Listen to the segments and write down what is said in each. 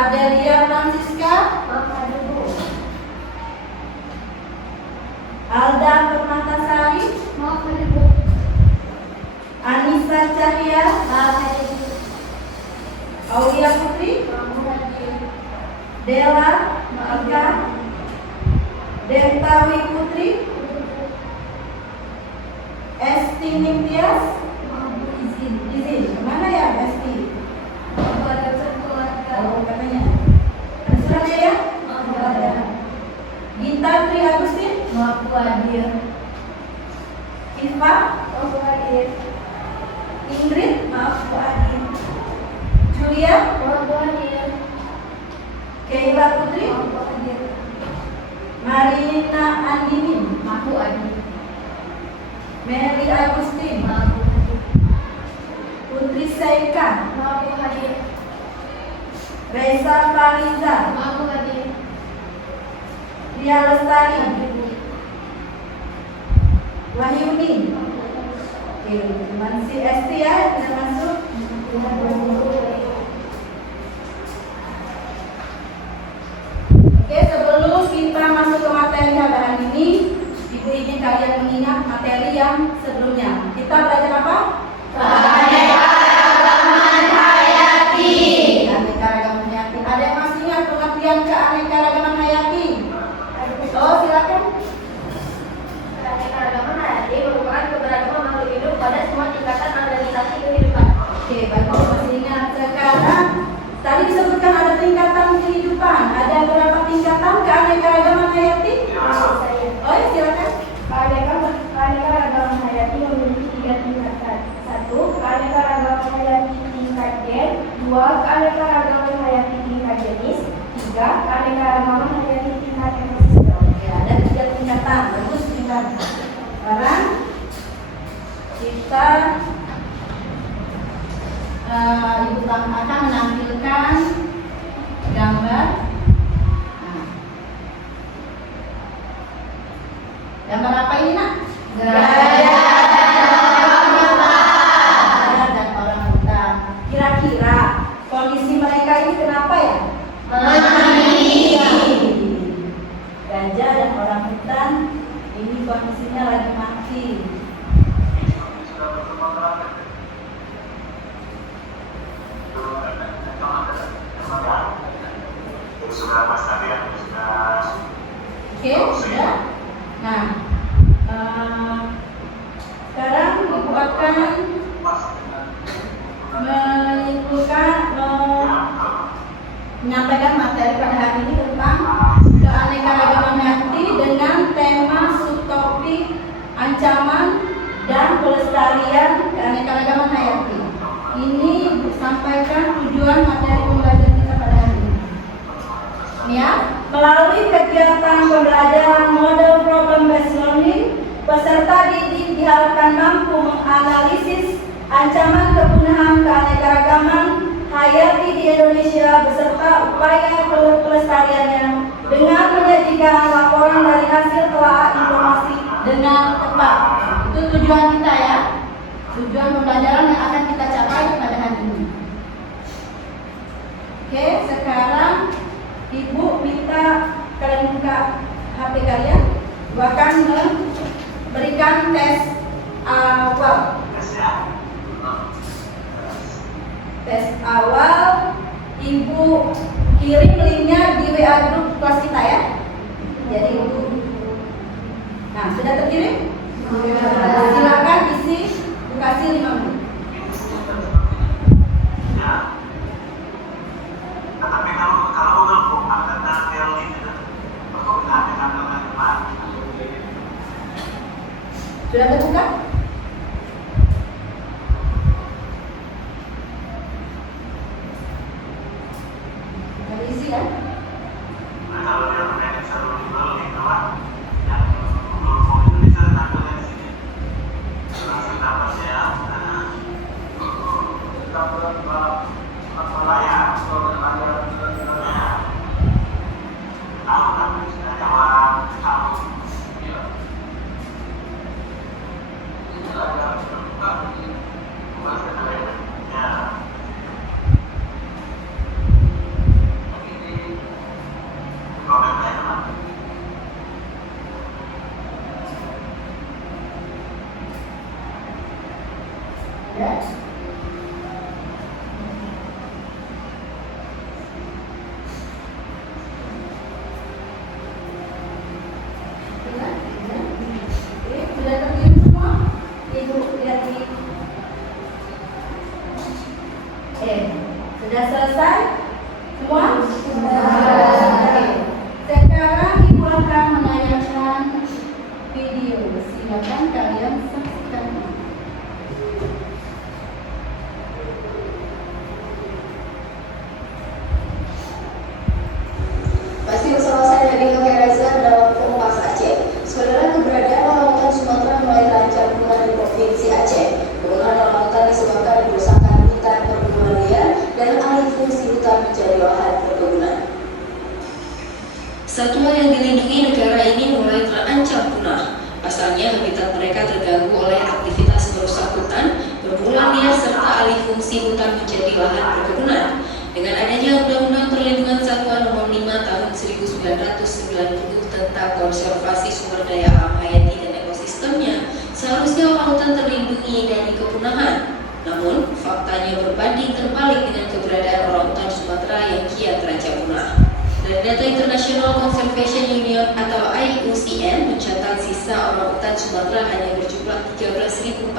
Adelia Francisca. Alda Permatasari. Anissa Cahya. Aulia Putri. Dela Ika. Dentawi Putri. Esti Nitias. Izin. Mana ya Esti? Oh, katanya. Ada suratnya ya? Ada. Gita Tri Agustin. Maafku hadir. Iva. Maafku hadir. Ingrid. Maafku hadir. Julia. Maafku hadir. Keila Putri. Maafku hadir. Marina Andini. Maafku hadir. Mary Agustin. Maafku hadir. Putri Saika. Maafku hadir. Reza Fariza. Maafku hadir. Ria Lestari. Wahyuni. Oke, cuman si Esti ya yang tidak masuk. Oke, sebelum kita masuk ke materi hari ini, Ibu ingin kalian mengingat materi yang sebelumnya. Kita belajar apa? Keanekaragaman hayati. Keanekaragaman hayati. Ada yang masih ingat pengertian keanekaragaman hayati? Oh, silakan. Keanekaragaman hayati merupakan keberagaman makhluk hidup pada semua tingkatan organisasi kehidupan. Oke, baik, masih ingat. Sekarang tadi disebutkan ada tingkatan kehidupan. Ada berapa tingkatan keanekaragaman hayati? Oh, ya, silakan. Keanekaragaman hayati memiliki 3 tingkatan. 1. Keanekaragaman hayati tingkat gen. 2. Keanekaragaman hayati tingkat jenis. 3. Keanekaragaman hayati tingkat ekosistem. Ya, ada 3 tingkatan. Bagus tingkatan. Sekarang kita Ibu akan menampilkan gambar. Nah. Gambar apa ini, Nak? Gajah dan orang hutan. Kira-kira kondisi mereka ini kenapa ya? Mati. Gajah dan orang hutan ini kondisinya lagi mati. Oke, sudah. Nah, sekarang Ibu akan menyampaikan materi pada hari ini tentang keanekaragaman hayati dengan tema subtopik ancaman dan pelestarian keanekaragaman hayati. Ini disampaikan tujuan materi pembelajaran kita pada hari ini. Ini ya, melalui kegiatan pembelajaran model problem based learning, peserta didik diharapkan mampu menganalisis ancaman kepunahan keanekaragaman hayati di Indonesia beserta upaya pelestariannya dengan menyajikan laporan dari hasil telah informasi dengan tepat. Itu tujuan kita ya, tujuan pembelajaran yang akan kita capai pada hari ini. Oke, sekarang Ibu minta kalian buka HP kalian. Ibu akan memberikan tes awal. Tes awal, Ibu kirim linknya di WA grup kelas kita ya. Jadi Ibu, nah sudah terkirim? Silakan isi, kasih 5 menit. Tapi kalau Google Form ada teori Sudah terbuka? Ada isi kan? kalau yang ada selalu di bawah yang Google Form itu bisa tampilnya di sini. Langsung dapat ya. Ya. Sudah terkirim semua? Ibu lihat di. Sudah selesai? Semua? Oke. Sekarang ibu akan menayangkan video. Silakan kalian saksikan. Masih bersama saya Nadine Lohereza dalam Kompas Aceh. Saudara, keberadaan orangutan Sumatera mulai terancam punah di Provinsi Aceh. Penurunan orangutan disebabkan kerusakan hutan perkebunan liar dan alih fungsi hutan menjadi lahan perkebunan. Satwa yang dilindungi negara ini mulai terancam punah. Pasalnya, habitat mereka terganggu oleh aktivitas merusak hutan, perkebunan liar serta alih fungsi hutan menjadi lahan perkebunan. Dengan adanya Undang-Undang Perlindungan Satwa Nomor 5 Tahun 1990 tentang konservasi sumber daya alam hayati dan ekosistemnya, seharusnya orangutan terlindungi dari kepunahan. Namun, faktanya berbanding terbalik dengan keberadaan orangutan Sumatera yang kian terancam punah. Dari data International Conservation Union atau IUCN mencatat sisa orangutan Sumatera hanya berjumlah 13.400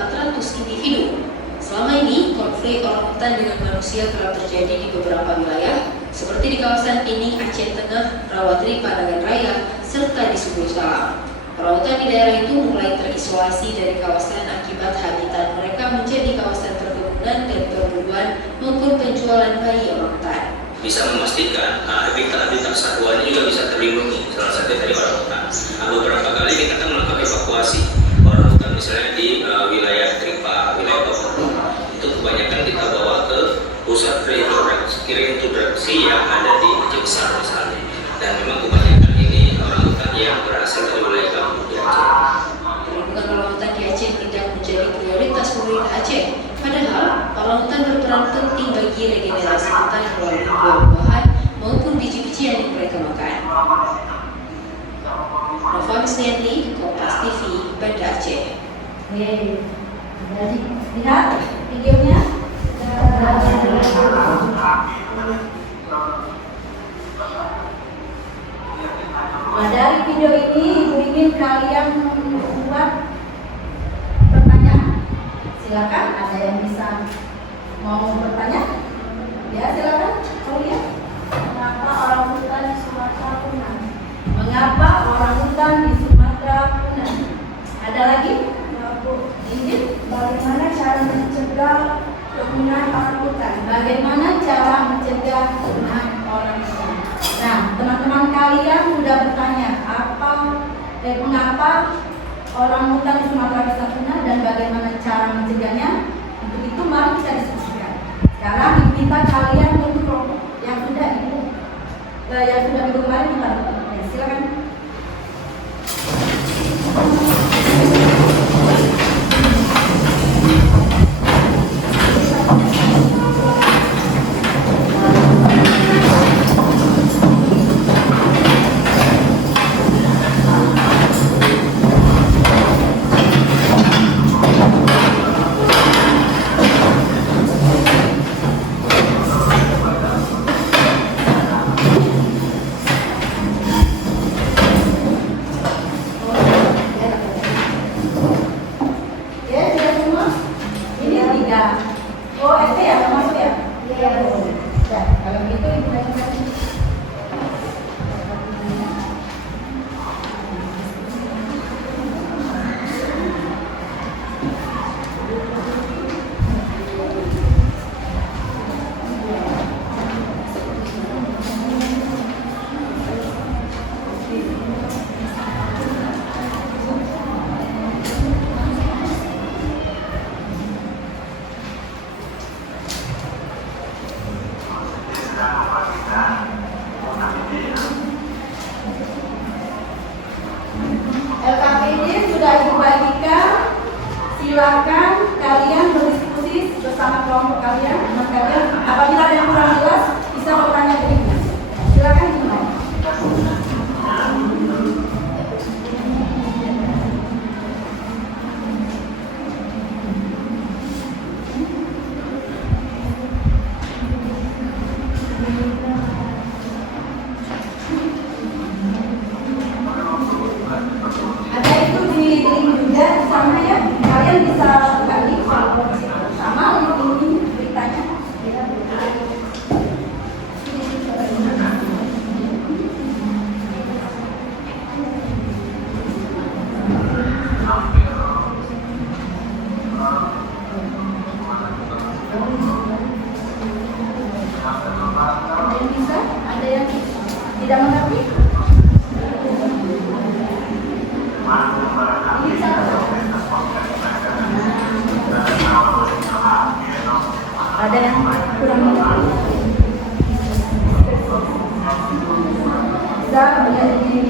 individu. Selama ini, konflik orangutan dengan manusia kerap terjadi di beberapa wilayah, seperti di kawasan Pining, Aceh Tengah, Rawatri, Panangan Raya, serta di Subul Salam. Orangutan di daerah itu mulai terisolasi dari kawasan akibat habitat mereka menjadi kawasan perkebunan dan perburuan maupun penjualan bayi orangutan. Bisa memastikan habitat satwa ini juga bisa terlindungi, salah satu dari orangutan. Beberapa kali kita melakukan evakuasi orangutan misalnya di wilayah Tripa, wilayah Papua. Itu kebanyakan kita bawa ke pusat reintroduksi yang ada di Aceh Besar misalnya. Dan memang kebanyakan ini orangutan yang berasal dari wilayah Kampung di Aceh. Perlindungan orangutan di Aceh tidak menjadi prioritas pemerintah Aceh. Padahal, orangutan berperan penting bagi regenerasi hutan melalui buah-buahan maupun biji-bijian yang mereka makan. Nova Mislianti, Kompas TV, Banda Aceh. Jadi lihat videonya. Nah, dari video ini ibu ingin kalian membuat pertanyaan. Silakan, ada yang bisa mau bertanya? Ya, silakan. Aulia. Mengapa orangutan di Sumatera punah? Mengapa orangutan di Sumatera punah? Ada lagi? Ingin? Bagaimana cara mencegah kepunahan orangutan? Bagaimana cara mencegah kepunahan orangutan? Nah, teman-teman kalian sudah bertanya mengapa orangutan di Sumatera bisa punah dan bagaimana cara mencegahnya? Untuk itu mari kita diskusikan. Sekarang kita kalian untuk kelompok yang sudah ibu kemarin kita ya, silakan. Oh, SD ya, masuk ya? Iya. Ya, kalau gitu ibu kasih. Sedang membagikan Ada yang bisa? Ada yang tidak mengerti? Ini satu. Ada yang kurang mengerti? Bisa menjadi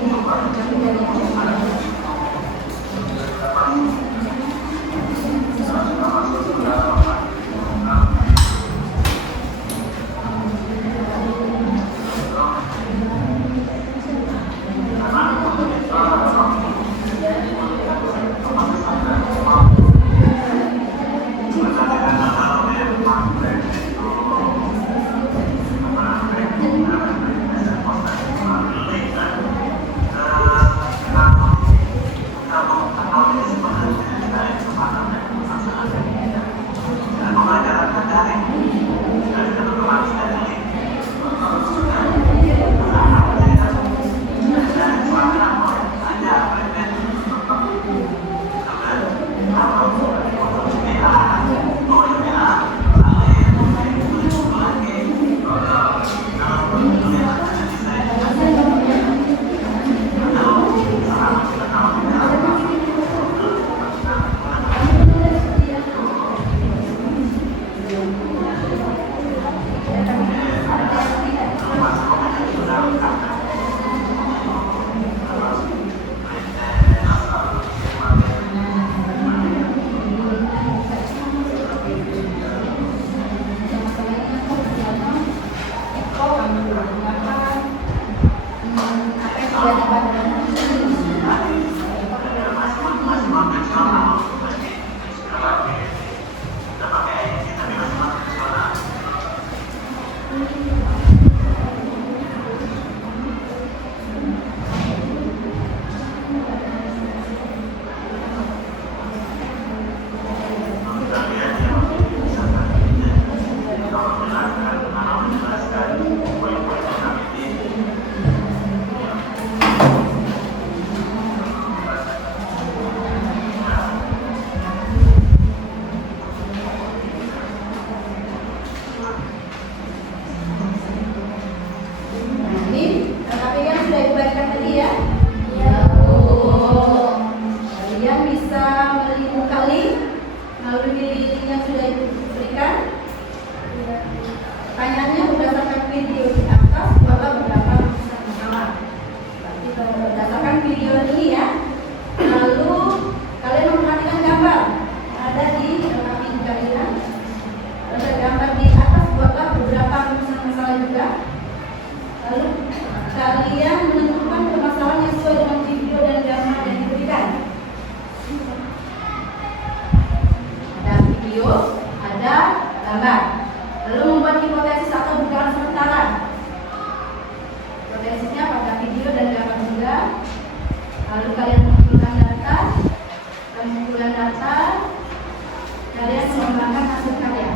pertanyaannya berdasarkan video di atas, buatlah beberapa rujukan masalah. Berdasarkan video ini ya, lalu kalian memperhatikan gambar ada di HP kalian. Ada gambar di atas, buatlah beberapa rujukan masalah juga. Lalu kalian menentukan permasalahan yang sesuai dengan video dan gambar yang diberikan. Ada video, ada gambar. Lalu membuat hipotesis atau dugaan sementara. Hipotesisnya pada video dan gambar juga. Lalu kalian mengumpulkan data, kalian mengembangkan hasil karya.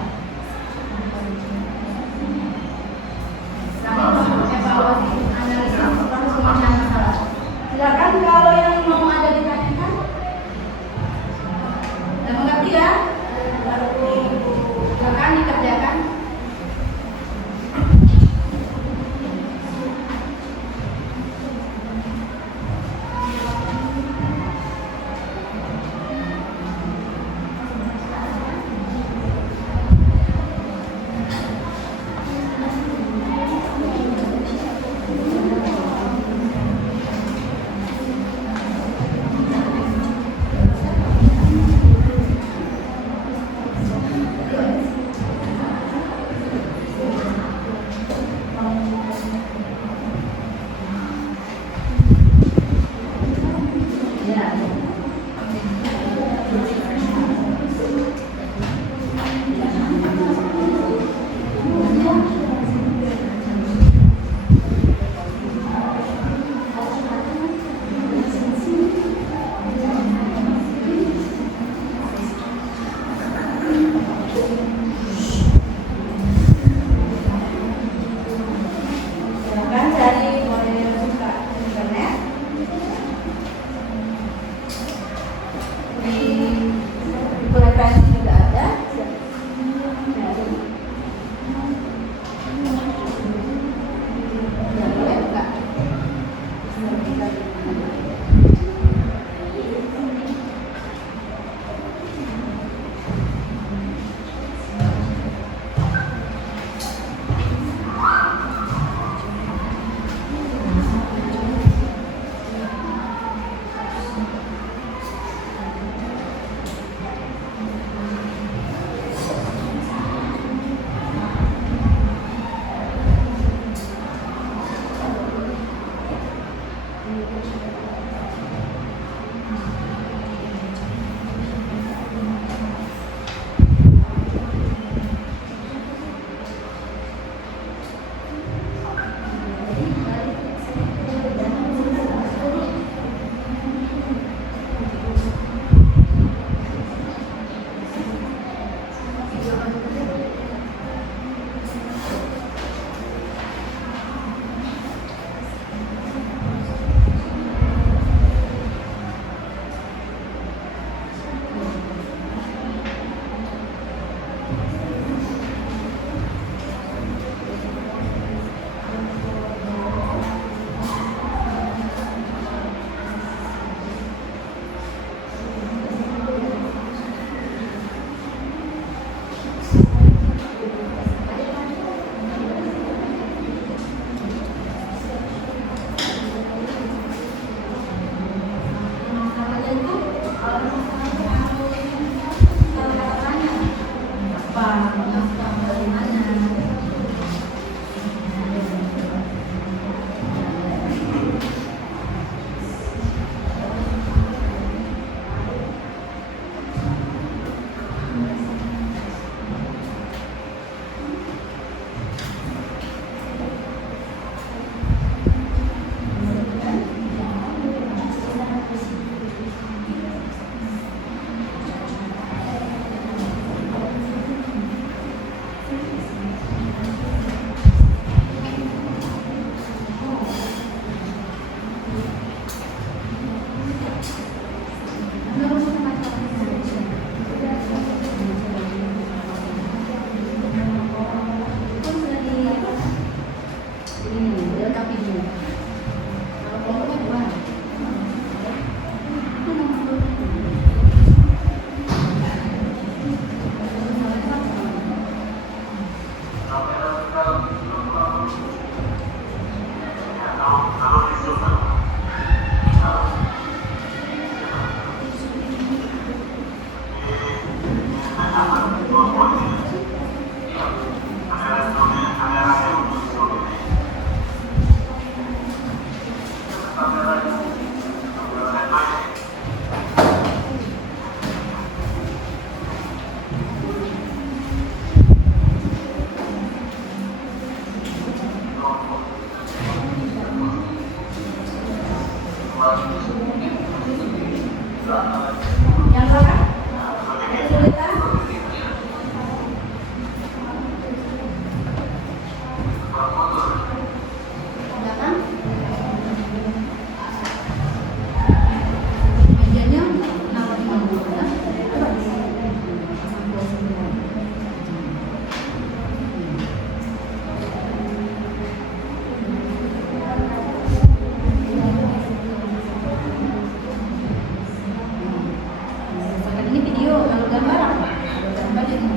Kami mengevaluasi analisis proses pemecahan masalah. Silakan kalau yang mau ada ditanyakan. Dan mengerti ya? Lalu silakan dikerjakan. Yang berapa? Kesulitan? Enggak kan? Mejanya kenapa cuma 12? Ini video, kalau gambar apa? Gambar itu.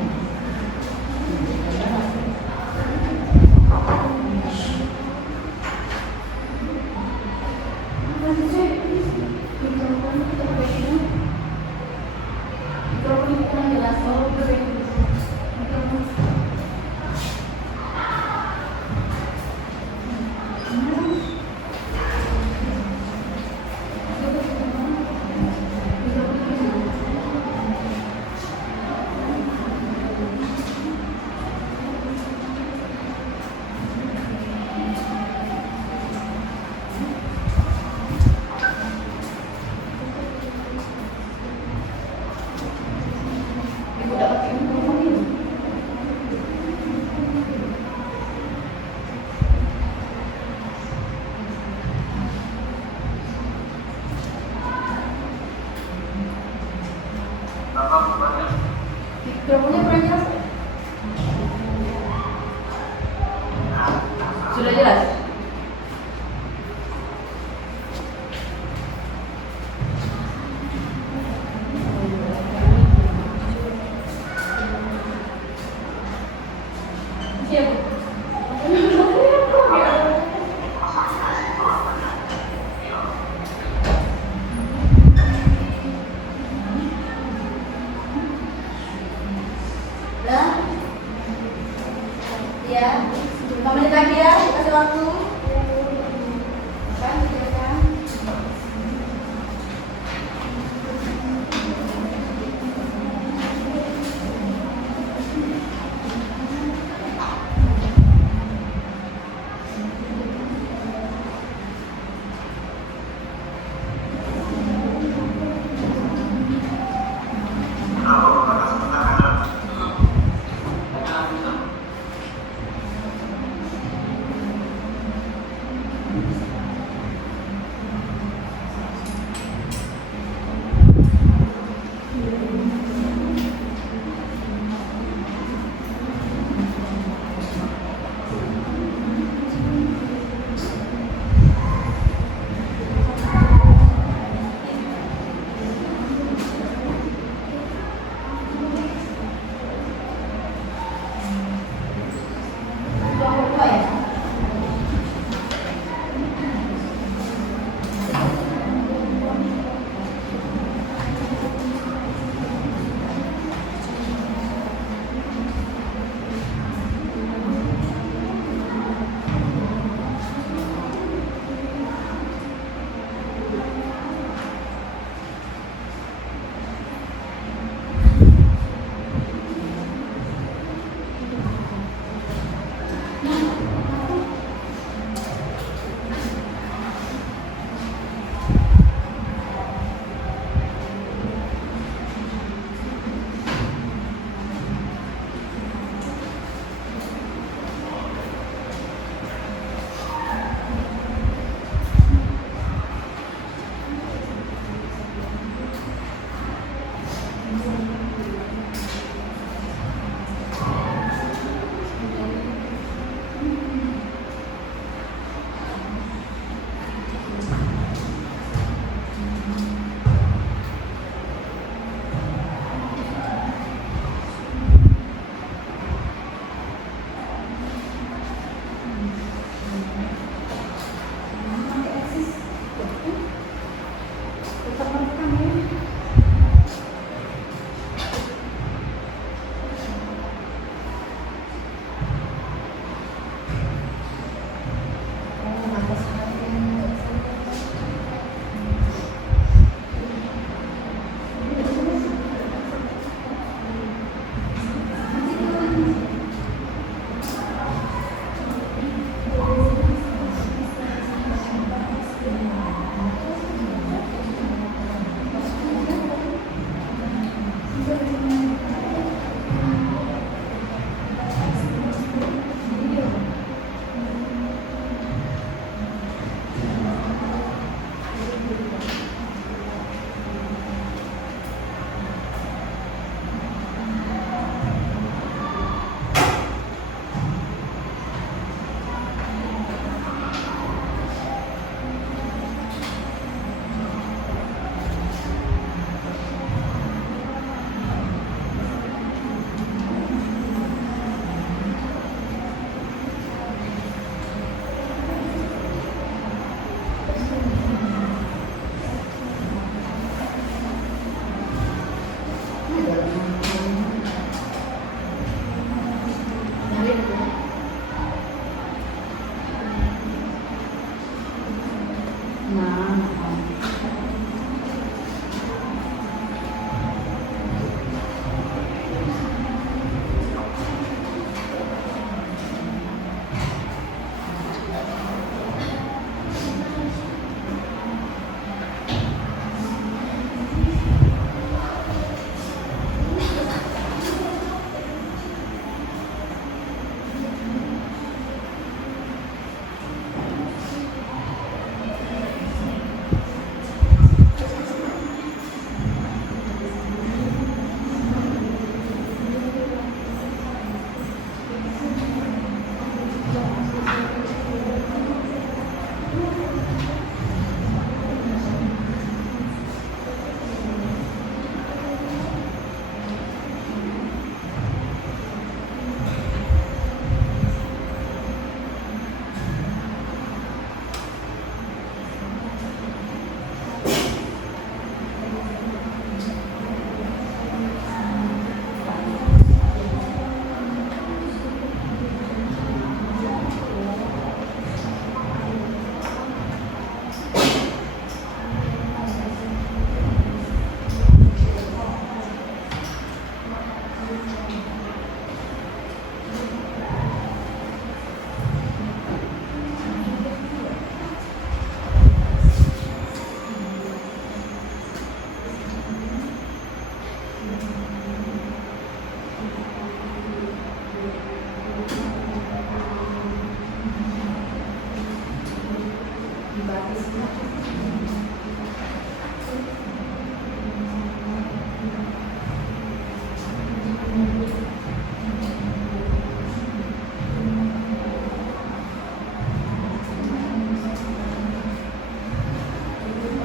Ibu dapat ilmu ini. Mikrofonnya kurang jelas. Sudah jelas? Siap. Udah? Ya. 5 menit lagi ya, kasih waktu. Kan, silakan.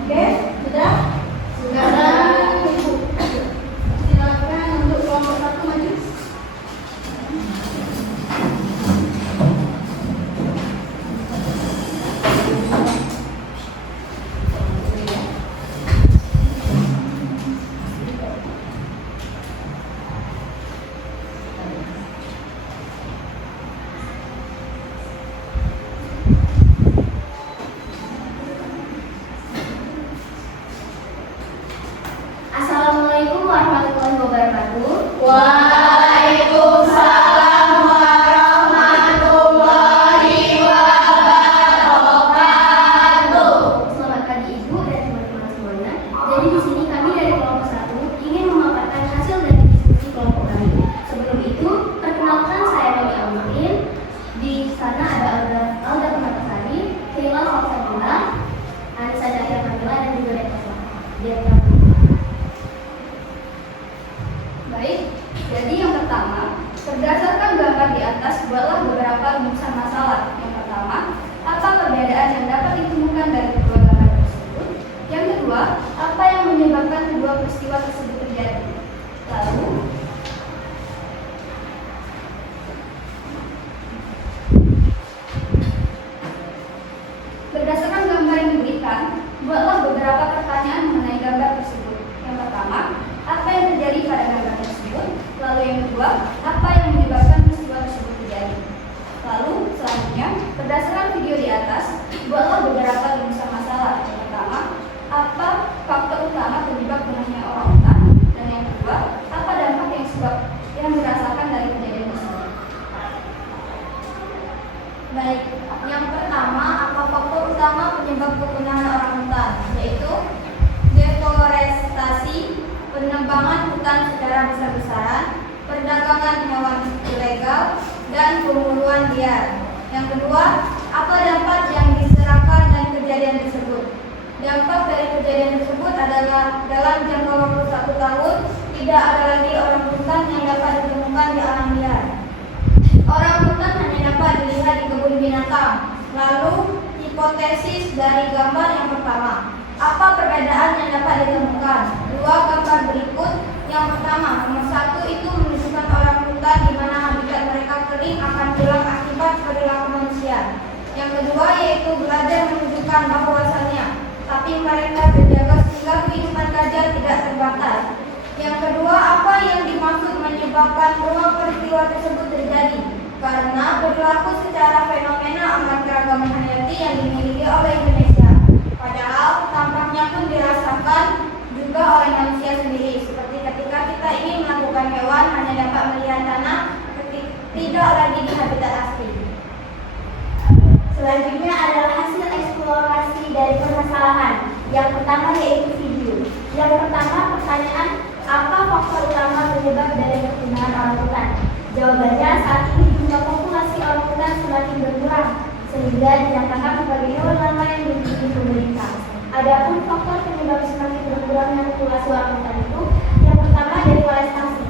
Oke, sudah? Sekarang Ibu silakan untuk kelompok 1 maju. Assalamualaikum warahmatullahi wabarakatuh. Waalaikumsalam warahmatullahi wabarakatuh. Selamat pagi Ibu dan teman-teman semuanya. Jadi di sini kami dari kelompok 1 ingin memaparkan hasil dari diskusi kelompok kami. Sebelum itu, perkenalkan saya Romi Almarin. Di sana ada Alda Permatasari, Sheila Salsabila, Anissa Dahlia Kamila dan juga Deka. Baik, jadi yang pertama, berdasarkan gambar di atas, buatlah beberapa rumusan masalah. Yang pertama, apa perbedaan yang dapat ditemukan dari kedua gambar tersebut? Yang kedua, apa yang menyebabkan kedua peristiwa tersebut terjadi? Lalu, berdasarkan gambar yang diberikan, buatlah beberapa pertanyaan mengenai gambar tersebut. Yang pertama, apa yang terjadi pada gambar tersebut? Lalu yang kedua, apa yang menyebabkan peristiwa tersebut terjadi? Lalu selanjutnya, berdasarkan video di atas, buatlah beberapa rumusan masalah. Yang pertama, apa faktor utama penyebab punahnya orang hutan? Dan yang kedua, apa dampak yang dirasakan dari kejadian tersebut? Baik, yang pertama, apa faktor utama penyebab kepunahan orang hutan? Yaitu deforestasi, penebangan hutan secara besar-besaran, perdagangan hewan ilegal, dan pemburuan liar. Yang kedua, apa dampak yang diserahkan dan kejadian tersebut? Dampak dari kejadian tersebut adalah dalam jangka waktu 1 tahun, tidak ada lagi orang hutan yang dapat ditemukan di alam liar. Orang hutan hanya dapat dilihat di kebun binatang. Lalu, hipotesis dari gambar yang pertama. Apa perbedaan yang dapat ditemukan? 2 gambar berikut. Yang pertama, nomor 1 itu menunjukkan orang hutan di mana habitat mereka kering akan hilang akibat perilaku manusia. Yang kedua yaitu belajar menunjukkan bahwasannya, tapi mereka terjaga sehingga kehidupan gajah tidak terbatas. Yang kedua, apa yang dimaksud menyebabkan bahwa peristiwa tersebut terjadi? Karena berlaku secara fenomena aman keragaman hayati yang dimiliki oleh Indonesia. Padahal tampaknya pun dirasakan juga oleh manusia sendiri, seperti ketika kita ingin melakukan hewan hanya dapat melihat tanah, tidak lagi di habitat asli. Selanjutnya adalah hasil eksplorasi dari permasalahan. Yang pertama yaitu video. Yang pertama pertanyaan, apa faktor utama penyebab dari kepunahan orangutan? Jawabannya, saat ini jumlah populasi orangutan semakin berkurang sehingga dinyatakan sebagai hewan langka yang dilindungi pemerintah. Adapun faktor penyebab semakin berkurangnya populasi orangutan itu, yang pertama deforestasi.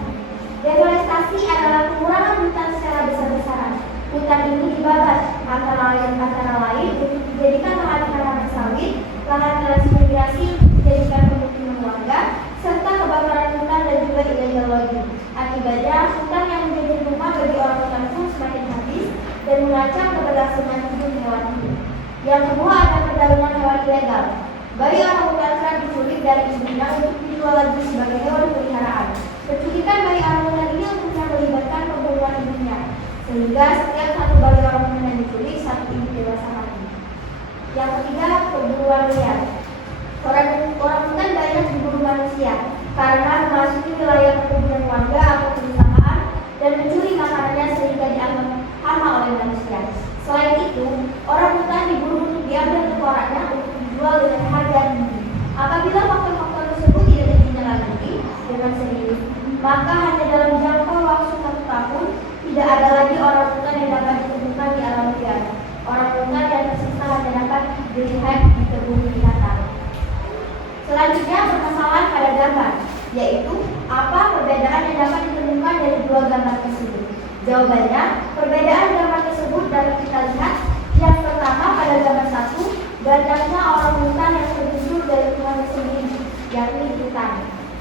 Deforestasi adalah pengurangan hutan secara besar-besaran. Hutan ini dibabat antara lain untuk dijadikan lahan tanaman sawit, lahan transmigrasi dijadikan pemukiman warga, serta kebakaran hutan dan juga illegal logging. Akibatnya hutan yang menjadi rumah bagi orang-orang pun semakin habis dan mengancam keberlangsungan hidup hewan hidup. Yang kedua ada perdagangan hewan ilegal. Bayi orangutan kerap diculik dari ibunya untuk dijual lagi sebagai hewan peliharaan. Penculikan bayi orangutan ini umumnya melibatkan pembunuhan ibunya, sehingga setiap satu bayi orangutan yang diculik satu ibu dewasa mati. Yang ketiga, perburuan liar. Orangutan banyak diburu manusia karena memasuki wilayah perkebunan warga atau perusahaan dan mencuri makanannya sehingga dianggap hama oleh manusia. Selain itu, orangutan diburu untuk diambil tengkoraknya untuk dijual dengan harga tinggi. Apabila faktor-faktor tersebut tidak ditindaklanjuti dengan serius, maka hanya dalam jangka waktu 1 tahun tidak ada lagi orangutan yang dapat ditemukan di alam liar. Orangutan yang tersisa hanya dapat dilihat di kebun binatang. Selanjutnya permasalahan pada gambar, yaitu apa perbedaan yang dapat ditemukan dari dua gambar tersebut. Jawabannya, perbedaan gambar tersebut dapat kita lihat. Yang pertama pada gambar 1, gandasnya orangutan yang tergusur dari Tuhan sendiri, yakni hutan.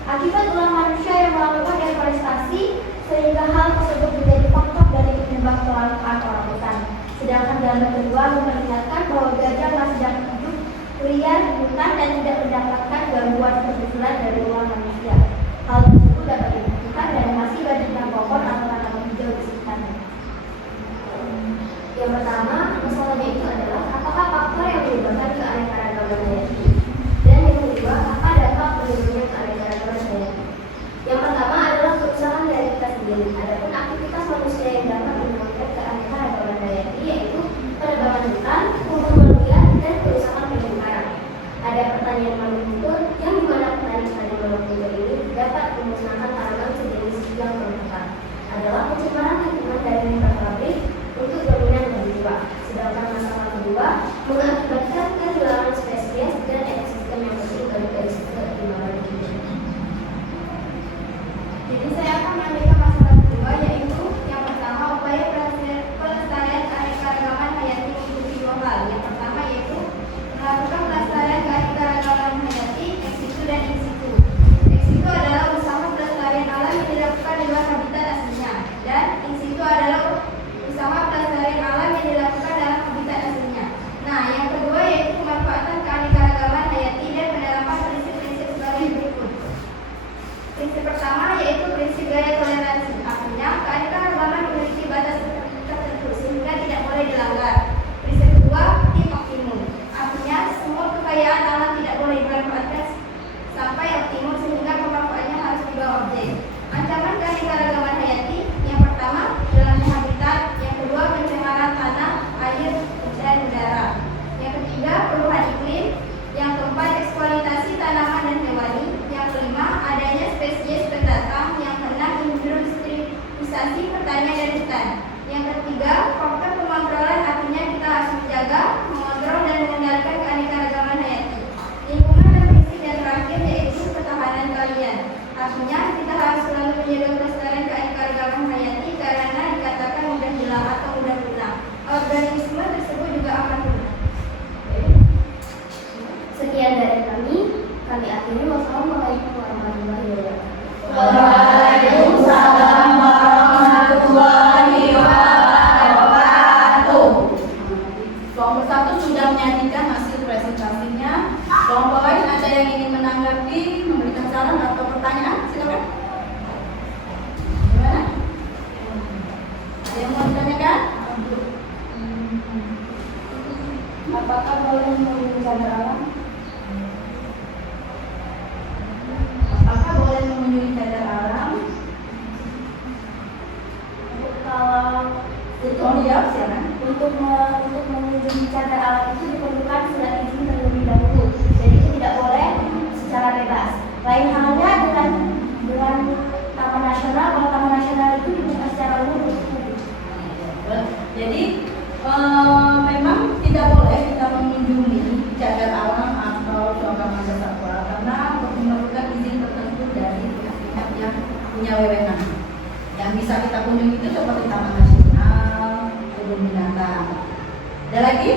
Akibat ulah manusia yang melakukan deforestasi, sehingga hal tersebut menjadi faktor dari penyebab kelangkaan orangutan. Sedangkan gambar kedua memperlihatkan bahwa gajah masih dapat hidup liar di hutan dan tidak mendapatkan gangguan pergusuran dari ulah manusia. Hal tersebut dapat dibuktikan dari masih banyaknya pohon atau tanaman hijau di sekitarnya. Yang pertama, masalahnya itu adalah apakah faktor yang menyebabkan keanekaragaman hayati, dan yang kedua, apa dampak penurunan keanekaragaman hayati. Yang pertama adalah kerusakan dari kita sendiri. Adapun aktivitas manusia yang dapat menyebabkan keanekaragaman hayati yaitu penebangan hutan, pembunuhan liar, dan kerusakan terumbu karang. Ada pertanian monokultur yang dimana petani monokultur ini dapat memusnahkan tanaman sejenis yang bermanfaat. Adalah pencemaran lingkungan dari limbah pabrik untuk dominan berjiwa. Sedangkan masalah kedua mengakibatkan kehilangan spesies dan ekosistem yang penting bagi keseimbangan hidup. Jadi saya akan melanjutkan masalah kedua, yaitu yang pertama upaya pelestarian keanekaragaman hayati mengikuti 2 hal. Yang pertama yaitu melakukan pelestarian keanekaragaman hayati ex situ dan in situ. Ex situ adalah usaha pelestarian alam yang dilakukan di luar habitat aslinya, dan in situ adalah usaha pelestarian alam yang dilakukan dalam habitat aslinya. Nah, yang kedua yaitu pemanfaatan keanekaragaman hayati dan penerapan prinsip-prinsip sebagai berikut. Prinsip pertama yaitu prinsip gaya toleransi. Artinya, keanekaragaman memiliki batas tertentu sehingga tidak boleh dilanggar. Prinsip kedua, tim optimum. Artinya, semua kekayaan alam tidak boleh dimanfaatkan sampai optimum sehingga pemanfaatannya harus dibawa objek. Ancaman keanekaragaman hayati, yang pertama, hilangnya habitat, yang kedua, pencemaran tanah, air, dan udara. Yang ketiga, perubahan iklim, yang keempat, eksploitasi tanaman dan hewani, yang kelima, adanya spesies pendatang, yang keenam, industrialisasi pertanian dan hutan. Yang ketiga, faktor pengontrolan, artinya kita harus menjaga, mengontrol, dan mengendalikan keanekaragaman hayati. Lingkungan dan prinsip yang terakhir yaitu ketahanan kalian. Artinya kita harus selalu menjaga pelestarian keanekaragaman hayati karena dikatakan mudah hilang atau mudah punah. Organisme tersebut juga akan punah. Sekian dari kami akhiri. Wassalamualaikum warahmatullahi wabarakatuh. Waalaikumsalam warahmatullahi wabarakatuh. Kelompok 1 sudah menyajikan hasil presentasinya. Kelompok lain ada yang ingin menanggapi, memberikan saran atau pertanyaan? Silakan. Gimana? Ada yang mau ditanyakan? Apakah boleh mengunjungi cadar alam? Apakah boleh mengunjungi cadar alam? Kalau Jawab silakan. untuk mengunjungi cadar alam itu diperlukan surat izin terlebih dahulu. Jadi itu tidak boleh secara bebas. Lain halnya dengan taman nasional. Kalau taman nasional itu dibuka secara umum untuk publik. Jadi memang tidak boleh kita mengunjungi cadar alam atau Suaka Marga Satwa karena memerlukan izin tertentu dari pihak-pihak yang punya wewenang. Yang bisa kita kunjungi itu seperti taman nasional, kebun binatang. Ada lagi?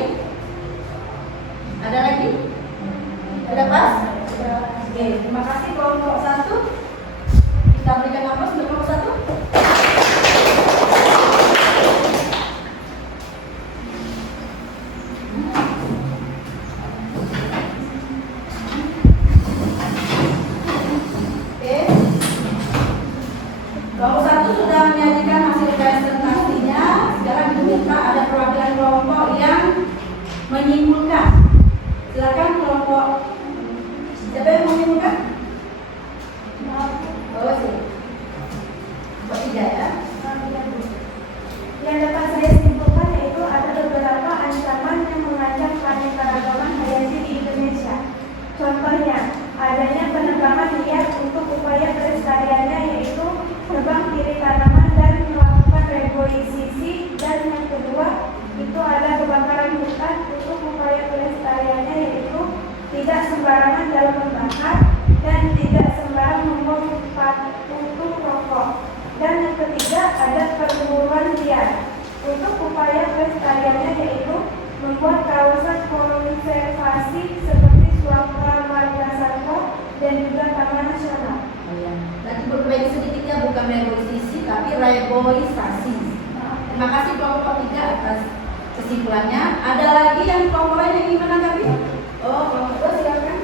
Ada lagi? Sudah pas? Oke, terima kasih kelompok 1. Kita berikan aplaus untuk kelompok 1. Kelompok 1 sudah menyajikan hasil presentasinya. Sekarang diminta ada perwakilan kelompok yang menyimpulkan. Silakan kelompok. Siapa yang menyimpulkan? Oh, sih. Kelompok 3 ya. Yang dapat saya simpulkan yaitu ada beberapa ancaman yang mengancam keanekaragaman hayati di Indonesia. Contohnya, adanya penebangan liar untuk upaya pelestariannya yaitu tebang kiri tanaman dan melakukan reboisisi, dan yang kedua itu ada kebakaran hutan untuk upaya pelestariannya yaitu tidak sembarangan dalam membakar dan tidak sembarang membom untuk rokok. Dan yang ketiga ada perburuan liar untuk upaya pelestariannya yaitu membuat kawasan konservasi seperti Suaka Marga Satwa dan juga Taman Nasional. Nanti berbaik sedikitnya bukan reboisisi tapi reboisasi. Terima kasih kelompok 3 atas kesimpulannya. Ada lagi yang kelompok lain yang ingin menanggapi? Oh, kelompok 2 silakan.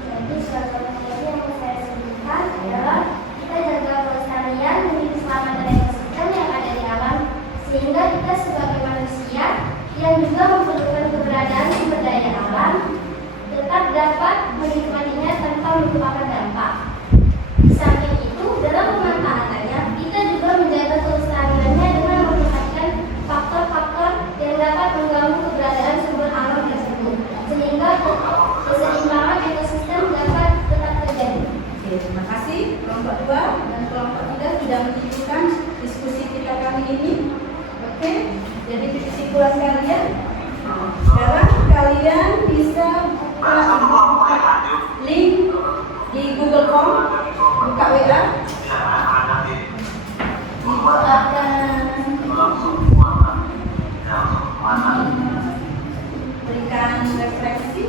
Jadi suatu yang saya sebutkan adalah kita jaga pelestarian demi keselamatan ekosistem yang ada di alam, sehingga kita sebagai manusia yang juga memerlukan keberadaan sumber daya alam tetap dapat menikmatinya tanpa melupakan dampak. Di samping itu, dalam pemanfaatannya kita juga menjaga kelestariannya dengan memperhatikan faktor-faktor yang dapat mengganggu keberadaan sumber alam tersebut, sehingga keseimbangan ekosistem dapat tetap terjadi. Oke, terima kasih kelompok 2 dan kelompok 3 sudah menunjukkan diskusi kita kali ini. Oke, jadi kesimpulan kalian. Sekarang kalian bisa buka link di Google Form, buka WA, berikan refleksi.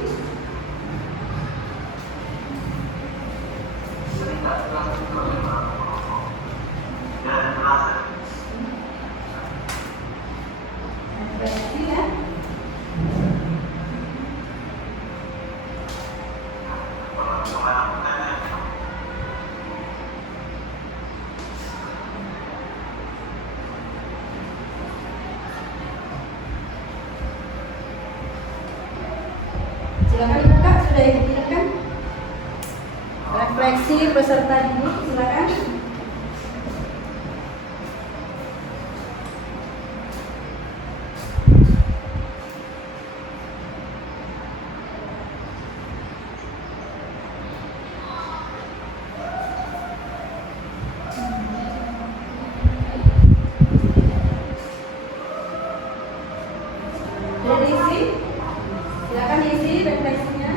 Refleksi ya. Silakan dibuka, sudah ibu pilihkan. Refleksi peserta didik, silakan. Sudah diisi? Silakan diisi refleksinya.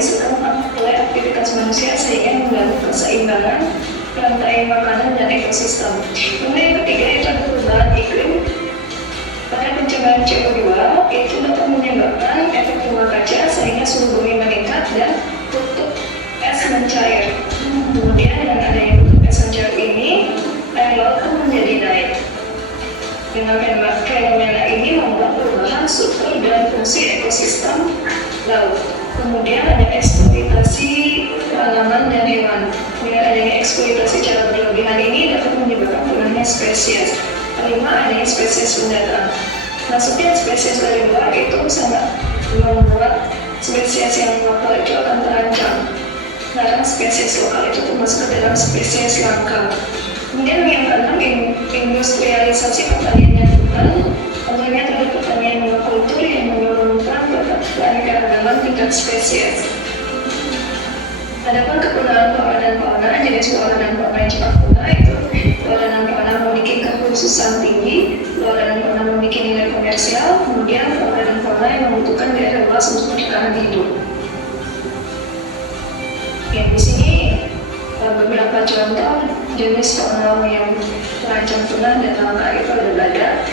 disebabkan oleh aktivitas manusia sehingga mengganggu keseimbangan rantai makanan dan ekosistem. Kemudian yang ketiga itu ada perubahan iklim. Pada pencemaran CO2 itu dapat menyebabkan efek rumah kaca sehingga suhu bumi meningkat dan kutub es mencair. Kemudian dengan adanya kutub es mencair ini, air laut pun menjadi naik. Dengan fenomena ini membuat perubahan struktur dan fungsi ekosistem laut. Kemudian ada eksploitasi tanaman dan hewan. Dengan adanya eksploitasi secara berlebihan ini dapat menyebabkan punahnya spesies. Kelima, adanya spesies pendatang. Masuknya spesies dari luar itu sangat membuat spesies yang lokal itu akan terancam. Karena spesies lokal itu termasuk ke dalam spesies langka. Kemudian yang keenam, industrialisasi pertanian dan hutan. Tentunya terhadap pertanian monokultur yang menurunkan keanekaragaman tingkat spesies. Adapun kepunaan flora dan fauna, jenis flora dan fauna yang cepat punah itu flora dan fauna memiliki kekhususan tinggi, flora dan fauna memiliki nilai komersial, kemudian flora dan fauna yang membutuhkan daerah luas untuk bertahan hidup. Ya, di sini beberapa contoh jenis fauna yang terancam punah dan langka itu ada badak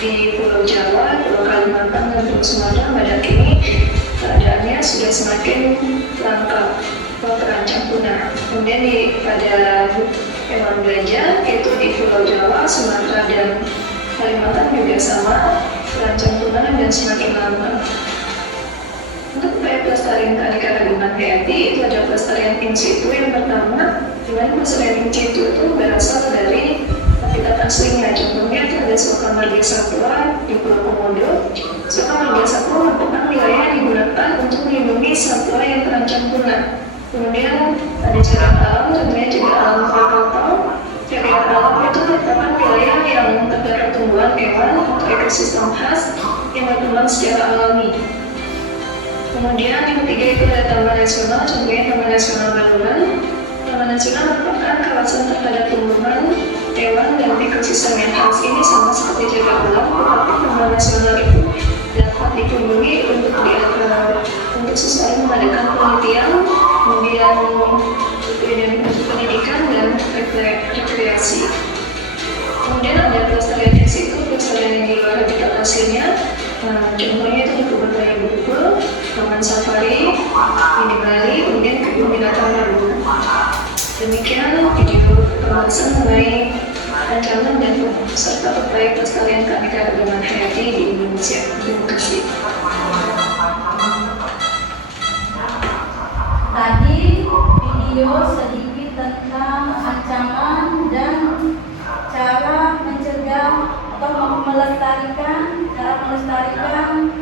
di Pulau Jawa, Pulau Kalimantan, dan Pulau Sumatera. Badak ini keadaannya sudah semakin langka atau terancam punah. Kemudian pada hewan gajah itu di Pulau Jawa, Sumatera, dan Kalimantan juga sama terancam punah dan semakin langka. Untuk upaya pelestarian keanekaragaman hayati itu ada pelestarian in situ. Yang pertama, dimana pelestarian in situ itu berasal dari habitat aslinya. Contohnya itu ada Suaka Marga Satwa di Pulau Komodo. Suaka Marga Satwa merupakan wilayah yang digunakan untuk melindungi satwa yang terancam punah. Kemudian ada cagar alam, tentunya juga alam Krakatau. Cagar alam itu merupakan wilayah yang terdapat tumbuhan hewan atau ekosistem khas yang berkembang secara alami. Kemudian yang ketiga itu ada Taman Nasional, contohnya Taman Nasional Baluran. Taman Nasional merupakan kawasan terhadap tumbuhan, hewan, dan ekosistem yang khas. Ini sama seperti jaga ulang, tetapi Taman Nasional itu dapat dikunjungi untuk sesuai mengadakan penelitian, kemudian pendidikan dan rekreasi. Kemudian ada pelestarian di situ, pelestarian yang di luar habitat aslinya. Contohnya itu di Kebun Raya Bogor, Taman Safari di Bali, kemudian Kebun Binatang Lalu. Demikian video pembahasan mengenai ancaman dan serta upaya pelestarian keanekaragaman hayati di Indonesia. Terima kasih. Tadi video sedikit tentang ancaman dan cara mencegah atau melestarikan keragaman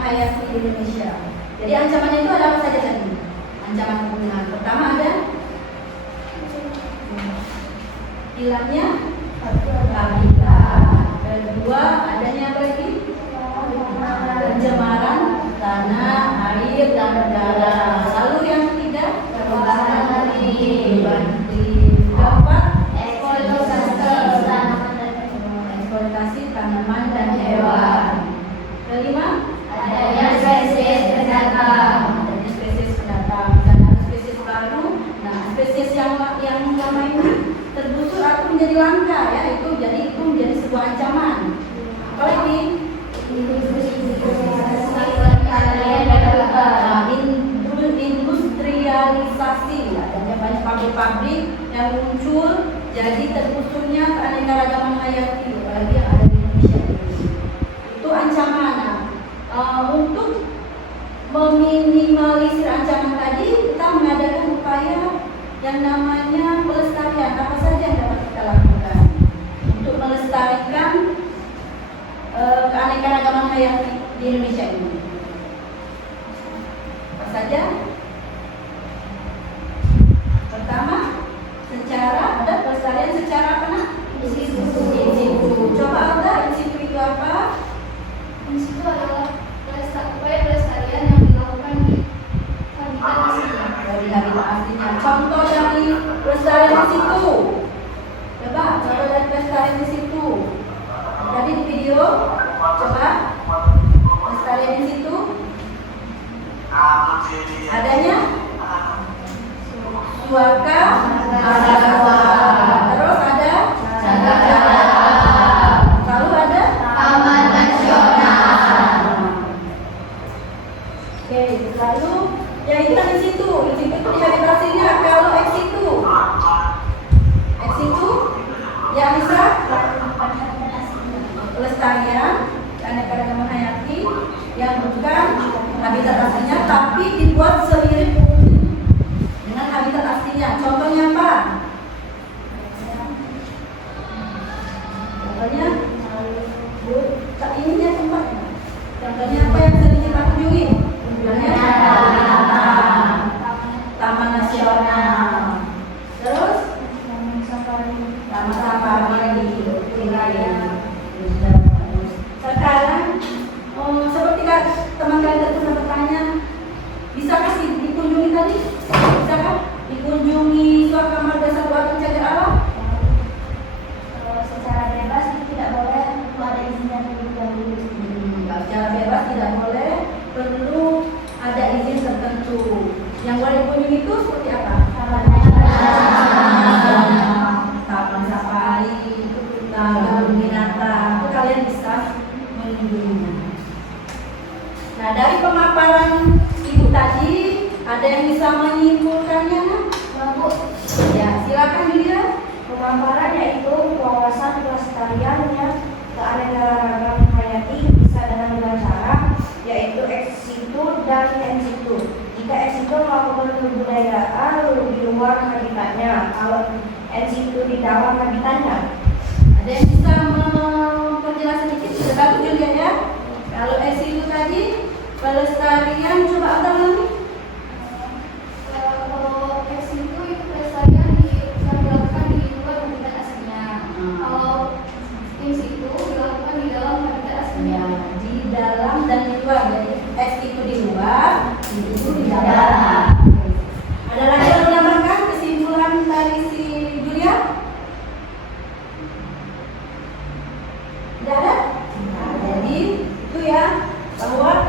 hayati di Indonesia. Jadi ancamannya itu ada apa saja tadi? Ancaman pembunuhan. Pertama ada hilangnya habitat. Kedua adanya apa lagi? Pencemaran tanah, air, dan udara. Lalu yang ketiga perubahan iklim. Keempat eksploitasi tanaman dan hewan. Kelima adanya spesies pendatang. Dan ada spesies baru. Nah, spesies yang lama ini tergusur atau menjadi langka, ya, itu menjadi sebuah ancaman. Apalagi industrialisasi, adanya banyak pabrik-pabrik yang muncul, jadi tergusurnya keanekaragaman hayati, apalagi yang ada di Indonesia. Itu ancaman. Untuk meminimalisir ancaman tadi, kita mengadakan upaya yang namanya pelestarian. Apa saja yang dapat kita lakukan untuk melestarikan keanekaragaman hayati di Indonesia ini? Apa saja? Pertama, ada pelestarian secara apa nak? In situ. Coba Alda, in situ itu apa? In situ adalah upaya pelestarian yang dilakukan di habitat aslinya. Dari habitat aslinya. Contoh dari pelestarian di situ. Coba contoh dari pelestarian di situ. Tadi di video, coba pelestarian di situ. habitat aslinya, tapi dibuat semirip mungkin dengan habitat aslinya. Contohnya apa? Contohnya, ini ya tempatnya. Contohnya apa yang sering kita kunjungi? Contohnya Taman Nasional. Terus Taman Safari, sekarang seperti teman kalian pernah bertanya, bisakah dikunjungi tadi? Bisakah dikunjungi suaka marga satwa pencari alam? Secara bebas itu tidak boleh, itu ada izinnya terlebih dahulu. Secara bebas tidak boleh, perlu ada izin tertentu. Yang boleh dikunjungi itu seperti apa? Taman safari, taman binatang, itu kalian bisa mengunjunginya. Nah, dari pemaparan ibu tadi, ada yang bisa menyimpulkannya? Bu, Ya, silakan Julia. pemaparan yaitu wawasan pelestariannya keanekaragaman hayati bisa dengan dua cara, yaitu ex situ dan in situ. Jika ex situ melakukan kebudayaan di luar habitatnya, kalau in situ di dalam habitatnya. Ada yang bisa memperjelas sedikit? Sudah bagus Julia ya. Kalau itu tadi pelestarian, coba ada lagi. Kalau ex itu pelestarian bisa dilakukan di luar habitat aslinya. Kalau in situ dilakukan di dalam habitat aslinya. Di dalam dan di luar. Jadi ex itu di luar, itu di dalam. Ada lagi yang menambahkan kesimpulan dari si Julia? Tidak ada? Nah, jadi itu ya, bahwa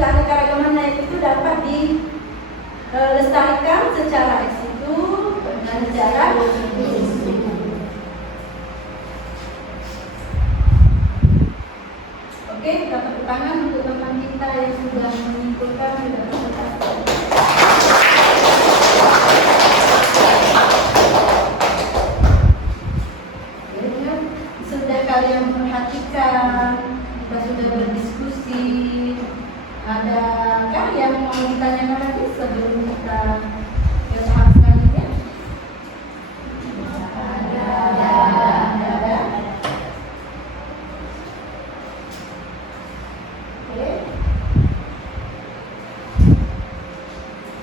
keanekaragaman hayati itu dapat dilestarikan secara ex situ dan secara in situ. Oke, kita tepuk tangan untuk teman kita yang sudah menyimpulkan sudah presentasi. Ya, sudah kalian perhatikan, kita sudah berdiskusi. Adakah yang mau ditanyakan lagi sebelum kita ke tahap selanjutnya? Ada. Oke.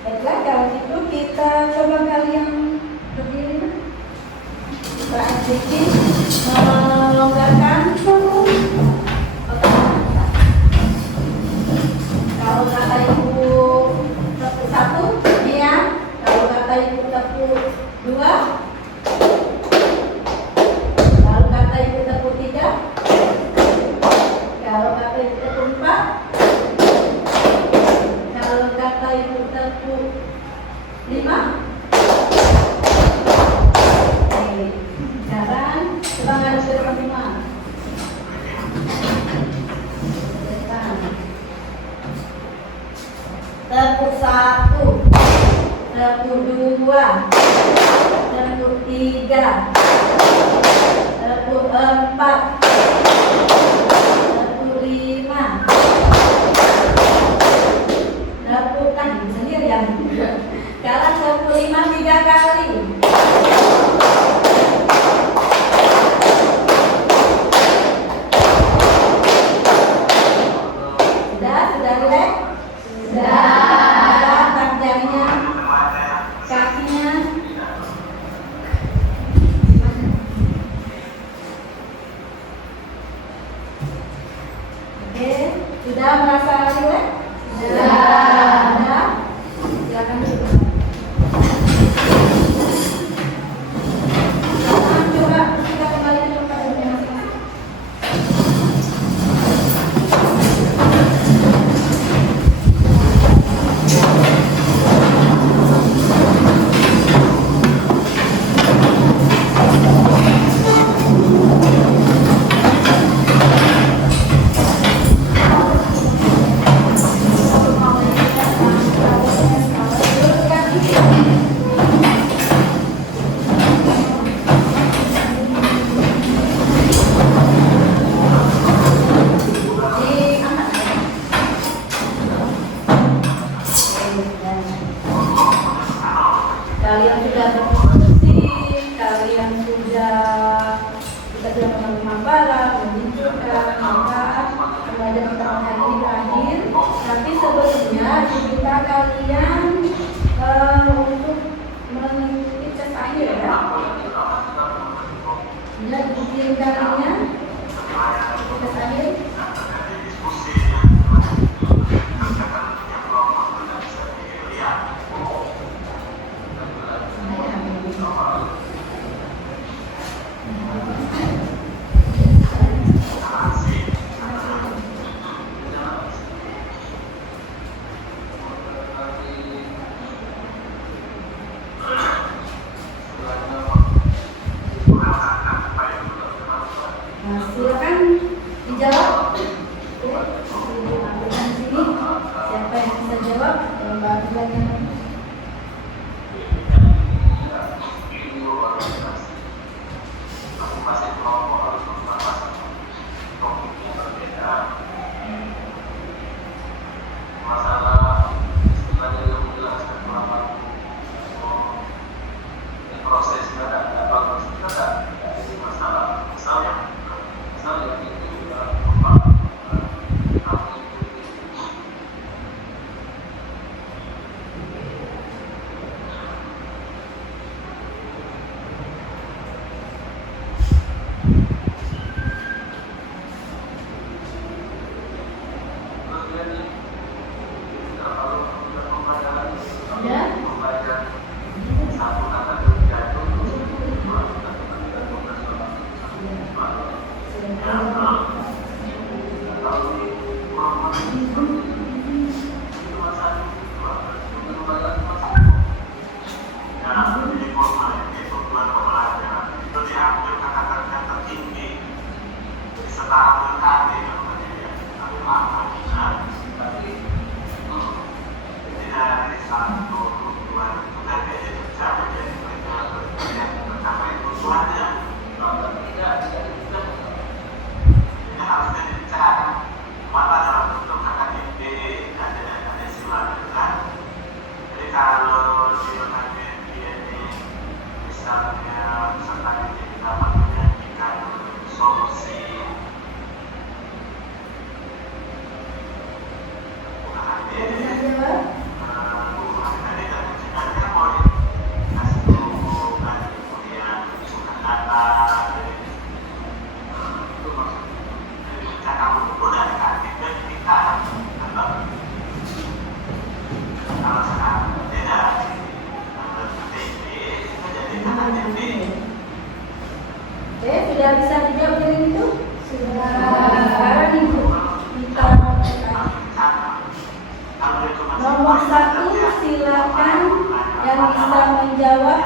Baiklah, kalau gitu kita coba kalian berdiri. Pak Ziki melonggarkan. Kalau kata ibu tepuk 1, ini ya. Kalau kata ibu tepuk 2, kalau kata ibu tepuk 3, kalau kata ibu tepuk 4, kalau kata ibu tepuk 5. Oke, sekarang coba ngadep ke depan semua. Tepuk 1, tepuk 2, tepuk 3, tepuk 4, tepuk 5, tepuk kan sendiri ya. Sekarang tepuk 5 3 kali. Sudah relax? Sudah. Angkat jarinya, kakinya. Oke, sudah merasa relax? Sudah. Silakan duduk. Sekarang coba kita kembali ke tempat duduknya masing-masing. Ya, izin kalinya. Tugas akhir. Nah, silakan dijawab. Oke, ambilkan di sini. Siapa yang bisa jawab dalam bagian yang Oke, sudah bisa dijawab dari itu? Sudah. Sekarang Ibu kita nomor 1 silakan yang bisa menjawab,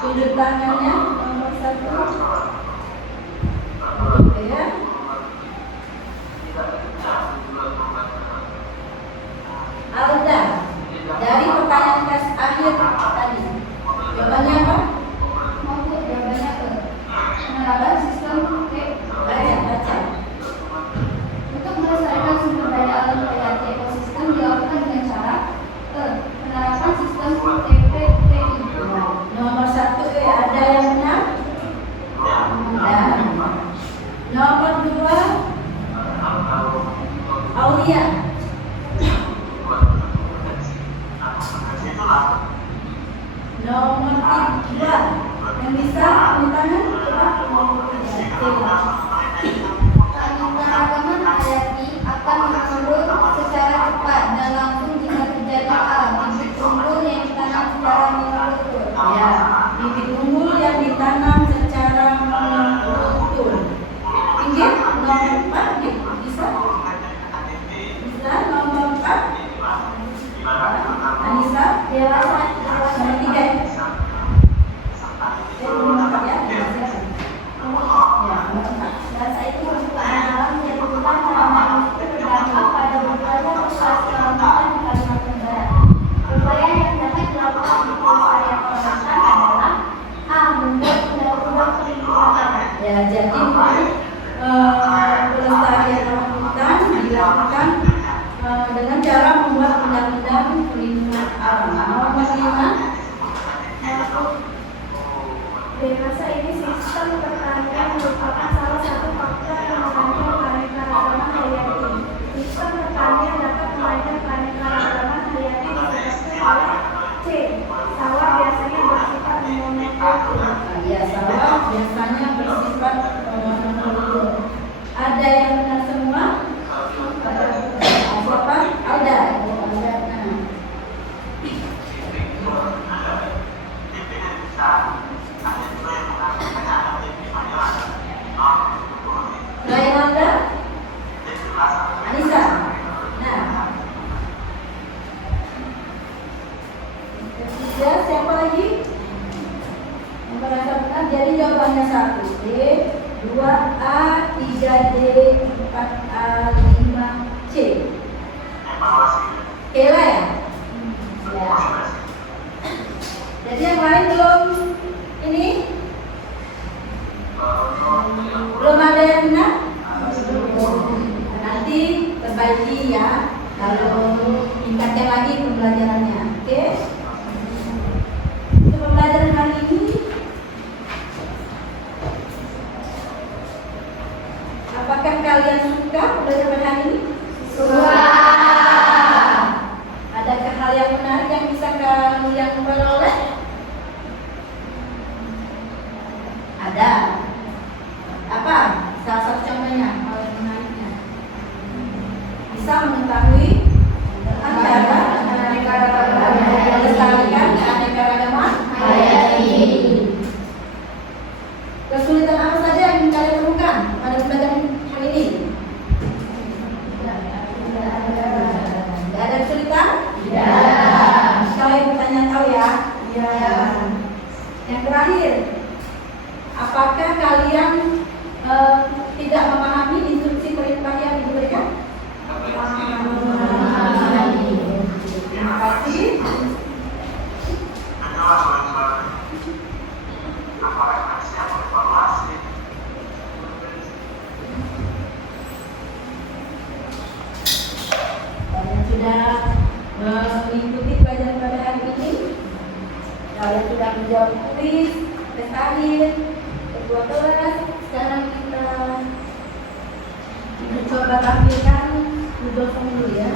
tunjuk tangannya. Nomor 1. Oke ya. Alda, dari pertanyaan tes akhir tadi, jawabannya apa? Maupun jawabannya ke penerapan sistem Baca. untuk melestarikan sumber daya alam hayati ekosistem dilakukan dengan cara penerapan sistem TPPI. Nomor 1 ada yang benar? Ada. Nomor 2 Aulia. Nomor 3 yang bisa tangan coba. Keanekaragaman hayati akan menurun secara cepat dan langsung jika terjadi alam bibit unggul yang ditanam secara menurun. Ya, bibit unggul yang ditanam secara menurun. Ingat nomor 4 bisa? Bisa nomor 4? Anissa? Dewasa Nomor 3 ya? Nomor 4 ya? Ya, nomor 4. Bahasa itu merupakan alam yang dibutuhkan tanaman itu berdampak pada berbagai proses kelembapan di Kalimantan Barat. Upaya yang dapat dilakukan di pelestarian kawasan adalah A. Membuat undang-undang perlindungan. Ya, jadi pelestarian hutan dilakukan dengan cara membuat undang-undang perlindungan alam. Nomor 5. Dewasa ini sistem pertanian merupakan salah satu faktor yang mengandung keanekaragaman hayati. Sistem pertanian dapat memainkan keanekaragaman hayati disebabkan oleh C. Sawah biasanya bersifat monokultur. Ya, sawah biasanya bersifat Anissa. Nah, ketiga siapa lagi? Yang merasa benar. Jadi jawabannya 1D, 2A, 3D, 4A, 5C. Evaluasi. Kela ya? Ya. Jadi yang lain belum ini? Belum ada yang benar? Nanti terbagi ya. Kalau tingkatkan lagi pembelajarannya. Oke? Untuk pembelajaran hari ini, apakah kalian suka pembelajaran hari ini? Suka. Adakah hal yang menarik yang bisa kalian peroleh? Ada. Apa? Salah satu contohnya hal yang menariknya. Bisa mengetahui tentang cara melestarikan keanekaragaman hayati. Kesulitan apa saja yang kalian temukan pada pembelajaran hari ini? Tidak ada kesulitan? Tidak. Kalian bertanya tahu ya? Iya. Yang terakhir, apakah kalian tidak memahami instruksi perintah yang diberikan? Memahami. Terima kasih. Kedua, apakah siap evaluasi? Kalian sudah mengikuti pelajaran pada hari ini. Kalian sudah menjawab kuis, tes akhir, ketua kelas. Sekarang kita coba tampilkan Google Form dulu ya.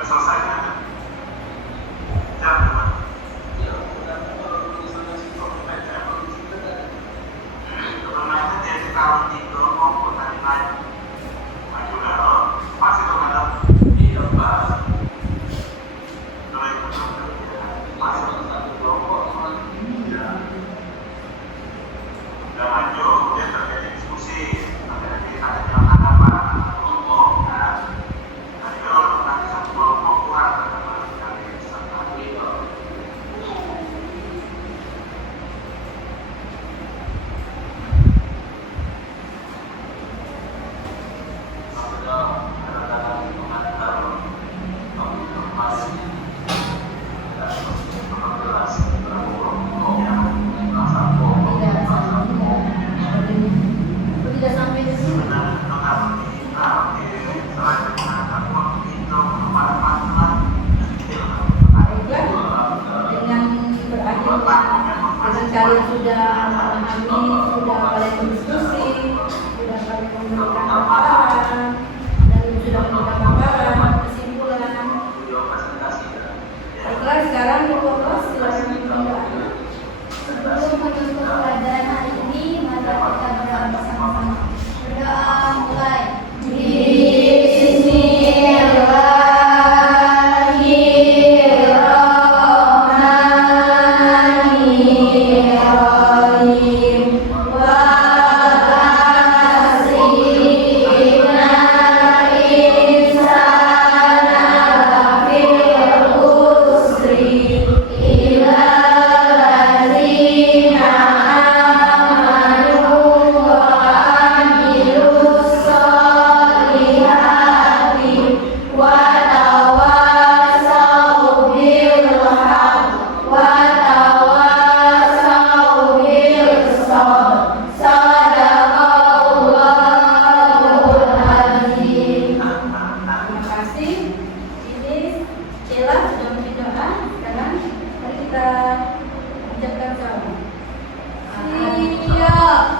Selesai. Jangan. Sebenarnya jadi kalau tidur maupun lain-lain, maju dulu. Masih terkadang iya pak. Masih satu kelompok. Iya. Udah maju, kemudian terjadi diskusi. Ada yang ada kelompok. Nanti kalau nanti satu kelompok kurang dari peserta. Tidak sampai di sini. Dengan berakhirnya dengan kalian sudah memahami, sudah kalian berdiskusi, sudah kalian memberikan paparan dan sudah memberikan paparan kesimpulan. Baiklah, sekarang fokus silakan menunjukkan. Sebelum menutup pelajaran hari ini, mari kita berdoa bersama-sama. Berdoa mulai. Bismillahirrahmanirrahim. Terima kasih. Ini Ella sudah memberi doa. Sekarang mari kita ucapkan sama. Siap.